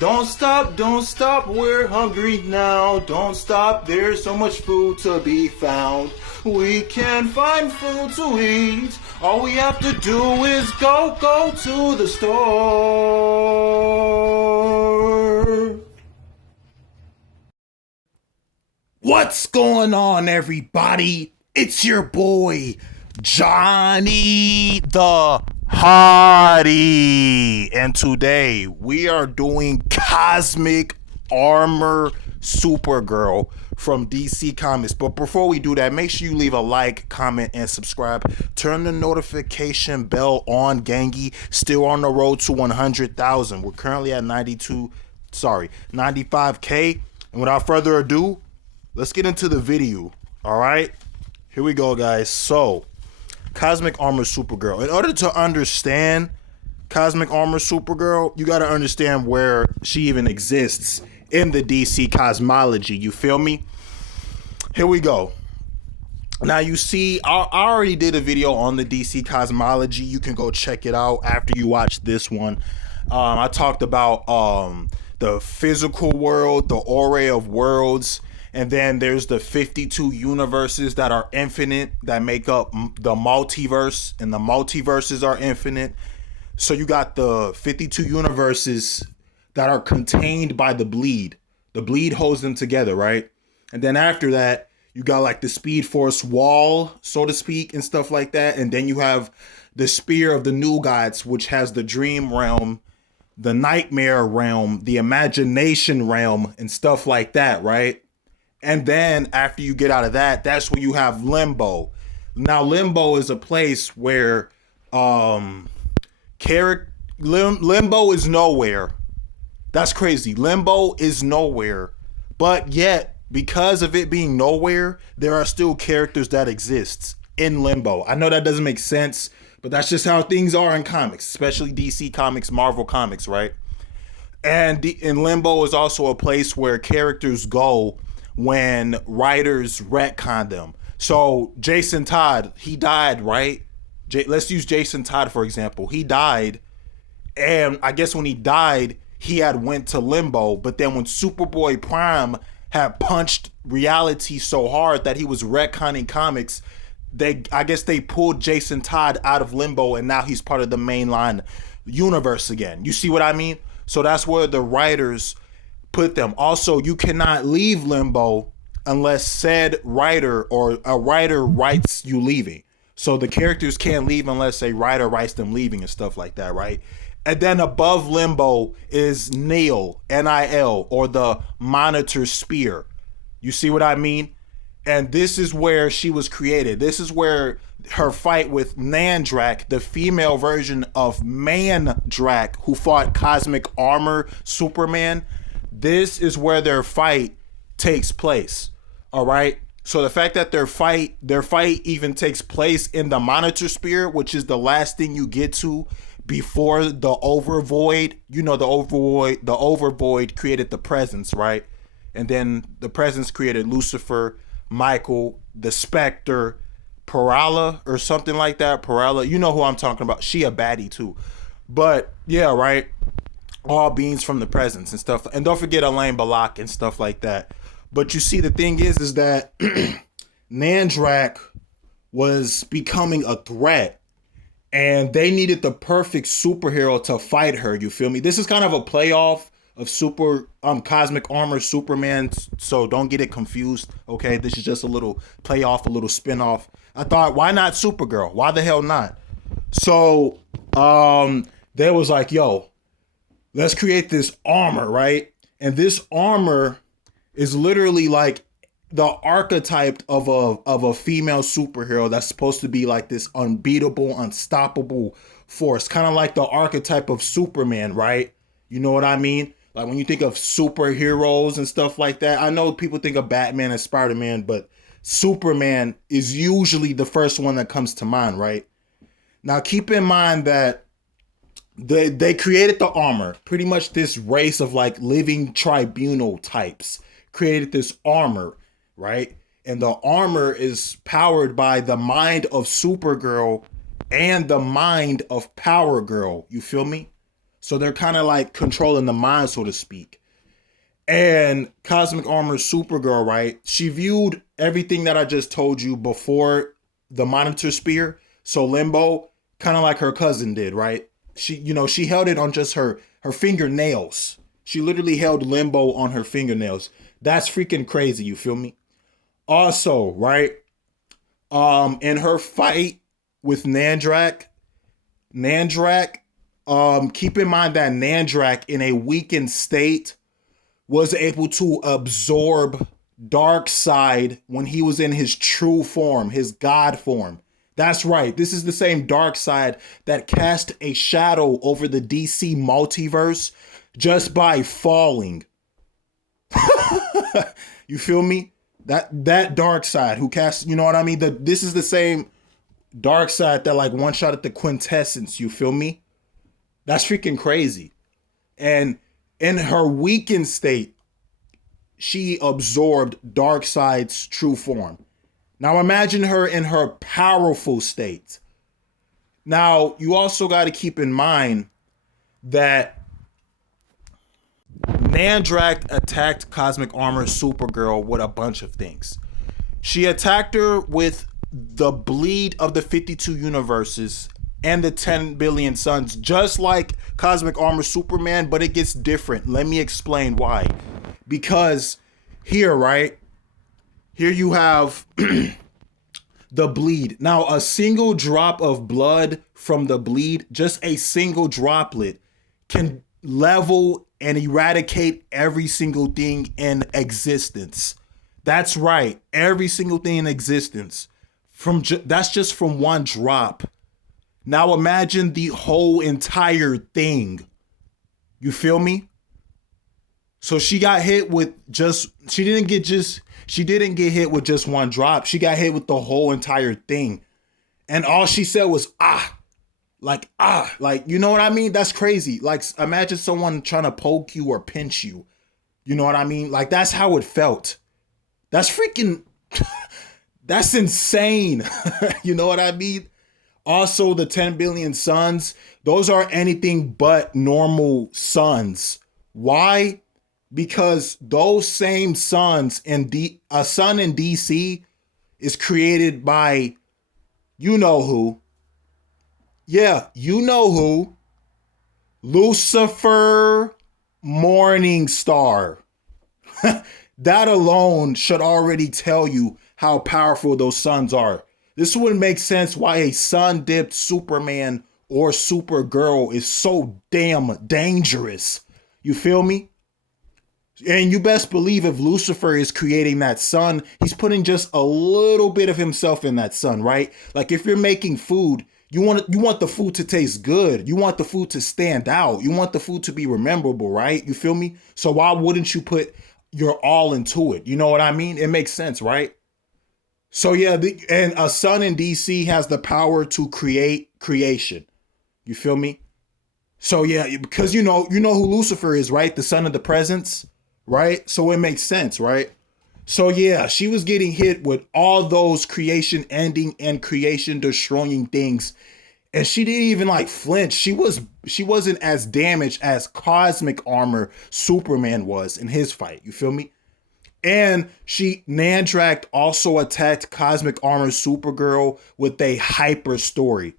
don't stop, we're hungry now. Don't stop, there's so much food to be found. We can find food to eat. All we have to do is go to the store. What's going on, everybody? It's your boy, Johnny the Hottie. And today we are doing Cosmic Armor SuperGirl from DC Comics. But before we do that, make sure you leave a like, comment, and subscribe. Turn the notification bell on, gangy. Still on the road to 100,000. We're currently at 95K. And without further ado, let's get into the video. All right, here we go, guys. So, Cosmic Armor SuperGirl. In order to understand Cosmic Armor SuperGirl, you got to understand where she even exists in the DC cosmology. You feel me? Here we go. Now, you see, I already did a video on the DC cosmology. You can go check it out after you watch this one. I talked about the physical world, the array of worlds, and then there's the 52 universes that are infinite that make up the multiverse, and the multiverses are infinite. So you got the 52 universes that are contained by the bleed. The bleed holds them together, right? And then after that, you got like the Speed Force wall, so to speak, and stuff like that. And then you have the Spear of the New Gods, which has the dream realm, the nightmare realm, the imagination realm, and stuff like that, right? And then after you get out of that, that's when you have Limbo. Now, Limbo is a place where Limbo is nowhere. That's crazy. Limbo is nowhere. But yet, because of it being nowhere, there are still characters that exist in Limbo. I know that doesn't make sense, but that's just how things are in comics, especially DC Comics, Marvel Comics, right? And in Limbo is also a place where characters go when writers retcon them. So Jason Todd, he died, right? Let's use Jason Todd, for example. He died, and I guess when he died, he had went to Limbo, but then when Superboy Prime had punched reality so hard that he was retconning comics, I guess they pulled Jason Todd out of Limbo, and now he's part of the mainline universe again. You see what I mean? So that's where the writers put them. Also, you cannot leave Limbo unless said writer or a writer writes you leaving. So the characters can't leave unless a writer writes them leaving and stuff like that, right? And then above Limbo is Nil, N-I-L, or the Monitor Spear. You see what I mean? And this is where she was created. This is where her fight with Mandrakk, the female version of Mandrakk, who fought Cosmic Armor Superman. This is where their fight takes place. All right. So the fact that their fight even takes place in the Monitor Spear, which is the last thing you get to before the Overvoid. You know, the Overvoid created the Presence, right? And then the Presence created Lucifer, Michael, the Spectre, Parala, or something like that. Parala, you know who I'm talking about. She a baddie too. But yeah, right. All beings from the Presence and stuff. And don't forget Elaine Balak and stuff like that. But you see, the thing is that Mandrakk was becoming a threat, and they needed the perfect superhero to fight her. You feel me? This is kind of a playoff of Cosmic Armor Superman, so don't get it confused. Okay, this is just a little playoff, a little spinoff. I thought, why not Supergirl? Why the hell not? So they was like, yo, let's create this armor, right? And this armor is literally like the archetype of a female superhero that's supposed to be like this unbeatable, unstoppable force, kind of like the archetype of Superman, right? You know what I mean? Like when you think of superheroes and stuff like that, I know people think of Batman and Spider-Man, but Superman is usually the first one that comes to mind, right? Now keep in mind that they created the armor. Pretty much this race of like living tribunal types created this armor, right? And the armor is powered by the mind of Supergirl and the mind of Power Girl. You feel me? So they're kind of like controlling the mind, so to speak. And Cosmic Armor Supergirl, right? She viewed everything that I just told you before the Monitor Spear. So Limbo, kind of like her cousin did, right? She held it on just her fingernails. She literally held Limbo on her fingernails. That's freaking crazy, you feel me? Also, right? In her fight with Mandrakk, keep in mind that Mandrakk in a weakened state was able to absorb Darkseid when he was in his true form, his God form. That's right. This is the same Darkseid that cast a shadow over the DC multiverse just by falling. You feel me? That Darkseid who cast, you know what I mean? This is the same Darkseid that like one shot at the quintessence, you feel me? That's freaking crazy. And in her weakened state, she absorbed Darkseid's true form. Now imagine her in her powerful state. Now, you also got to keep in mind that Mandrakk attacked Cosmic Armor Supergirl with a bunch of things. She attacked her with the bleed of the 52 universes and the 10 billion suns, just like Cosmic Armor Superman, but it gets different. Let me explain why. Because here, right? Here you have the bleed. Now, a single drop of blood from the bleed, just a single droplet, can level and eradicate every single thing in existence. That's right, every single thing in existence. That's just from one drop. Now imagine the whole entire thing. You feel me? So she got hit with she didn't get hit with just one drop. She got hit with the whole entire thing. And all she said was like, you know what I mean? That's crazy. Like, imagine someone trying to poke you or pinch you. You know what I mean? Like, that's how it felt. That's freaking, that's insane. You know what I mean? Also, the 10 billion suns, those are anything but normal suns. Why? Because those same suns a sun in DC is created by you know who. Yeah, you know who. Lucifer Morningstar. That alone should already tell you how powerful those suns are. This would make sense why a sun-dipped Superman or Supergirl is so damn dangerous. You feel me? And you best believe if Lucifer is creating that sun, he's putting just a little bit of himself in that sun, right? Like if you're making food, you want the food to taste good. You want the food to stand out. You want the food to be rememberable, right? You feel me? So why wouldn't you put your all into it? You know what I mean? It makes sense, right? So yeah, and a sun in DC has the power to create creation. You feel me? So yeah, because you know who Lucifer is, right? The son of the presence, right? So it makes sense, right? So yeah, she was getting hit with all those creation ending and creation destroying things. And she didn't even like flinch. She wasn't as damaged as Cosmic Armor Superman was in his fight. You feel me? And Mandrakk also attacked Cosmic Armor Supergirl with a hyper story.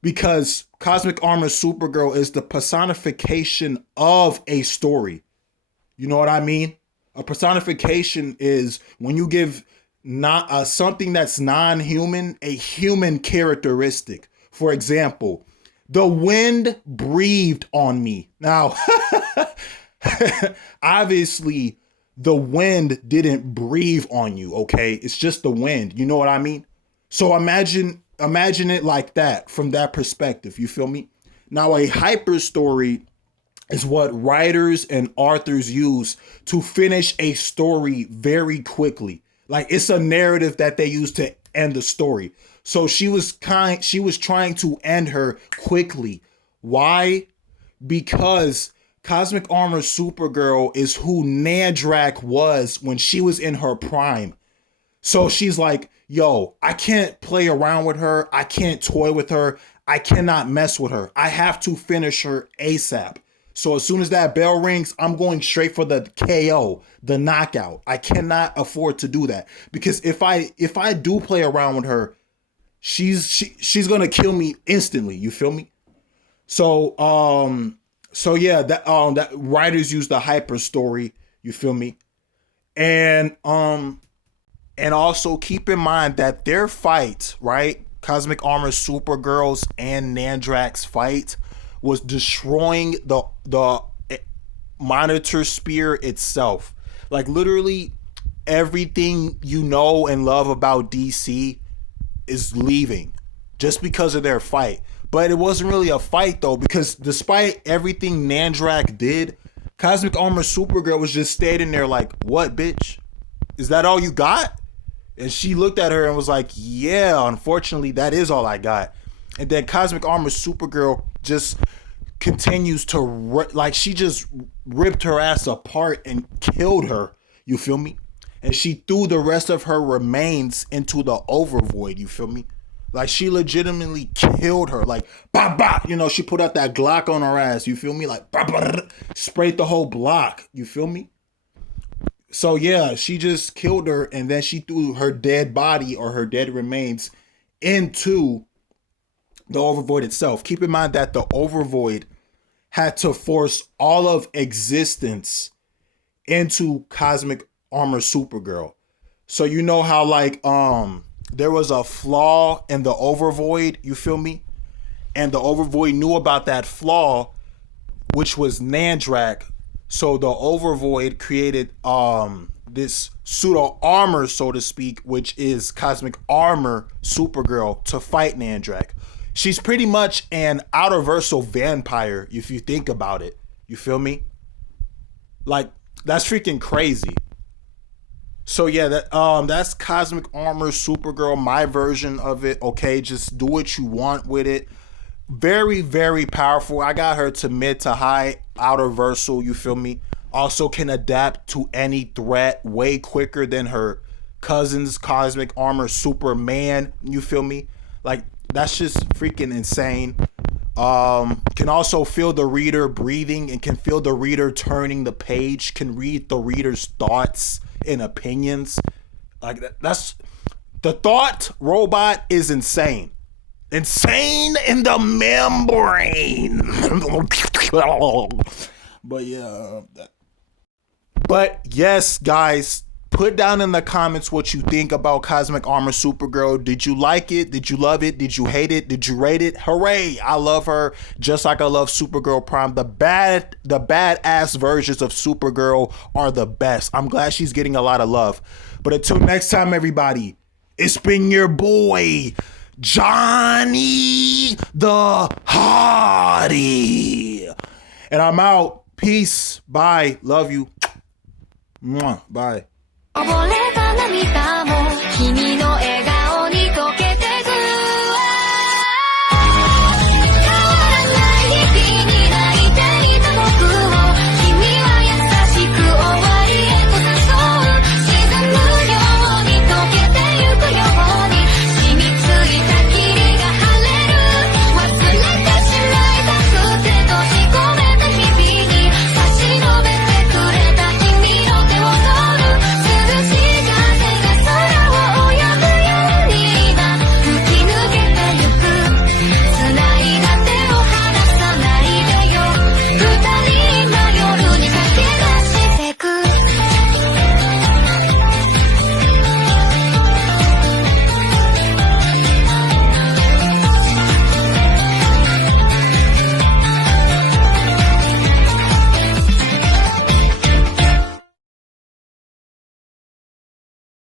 Because Cosmic Armor Supergirl is the personification of a story. You know what I mean? A personification is when you give not something that's non-human a human characteristic. For example, the wind breathed on me. Now, obviously, the wind didn't breathe on you, okay? It's just the wind. You know what I mean? So imagine it like that from that perspective. You feel me? Now, a hyper story is what writers and authors use to finish a story very quickly. Like it's a narrative that they use to end the story. So she was trying to end her quickly. Why? Because Cosmic Armor Supergirl is who Mandrakk was when she was in her prime. So she's like, yo, I can't play around with her. I can't toy with her. I cannot mess with her. I have to finish her ASAP. So as soon as that bell rings, I'm going straight for the KO, the knockout. I cannot afford to do that because if I do play around with her, she's gonna kill me instantly. You feel me? So yeah, that writers use the hyper story. You feel me? And also keep in mind that their fight, right? Cosmic Armor Supergirl's and Mandrakk's fight was destroying the Monitor Spear itself. Like literally everything you know and love about DC is leaving just because of their fight. But it wasn't really a fight though, because despite everything Mandrakk did, Cosmic Armor Supergirl was just standing there like, what, bitch? Is that all you got? And she looked at her and was like, yeah, unfortunately, that is all I got. And then Cosmic Armor Supergirl just continues to, she just ripped her ass apart and killed her. You feel me? And she threw the rest of her remains into the overvoid. You feel me? Like, she legitimately killed her. Like, bah, bah. You know, she put out that Glock on her ass. You feel me? Like, bah, bah, sprayed the whole block. You feel me? So, yeah, she just killed her. And then she threw her dead body or her dead remains into the overvoid itself. Keep in mind that the overvoid had to force all of existence into Cosmic Armor Supergirl. So, you know how, like, there was a flaw in the overvoid, you feel me? And the overvoid knew about that flaw, which was Mandrakk. So the overvoid created this pseudo armor, so to speak, which is Cosmic Armor Supergirl to fight Mandrakk. She's pretty much an outerversal vampire if you think about it. You feel me? Like, that's freaking crazy. So yeah, that's Cosmic Armor Supergirl, my version of it. Okay, just do what you want with it. Very, very powerful. I got her to mid to high outerversal, you feel me? Also can adapt to any threat way quicker than her cousins, Cosmic Armor Superman, you feel me? Like, that's just freaking insane. Can also feel the reader breathing and can feel the reader turning the page, can read the reader's thoughts and opinions. Like, that's the thought robot is insane. Insane in the membrane. But yeah. But yes, guys, put down in the comments what you think about Cosmic Armor Supergirl. Did you like it? Did you love it? Did you hate it? Did you rate it? Hooray! I love her just like I love Supergirl Prime. The badass versions of Supergirl are the best. I'm glad she's getting a lot of love. But until next time, everybody, it's been your boy, Johnny the Hottie. And I'm out. Peace. Bye. Love you. Mwah. Bye.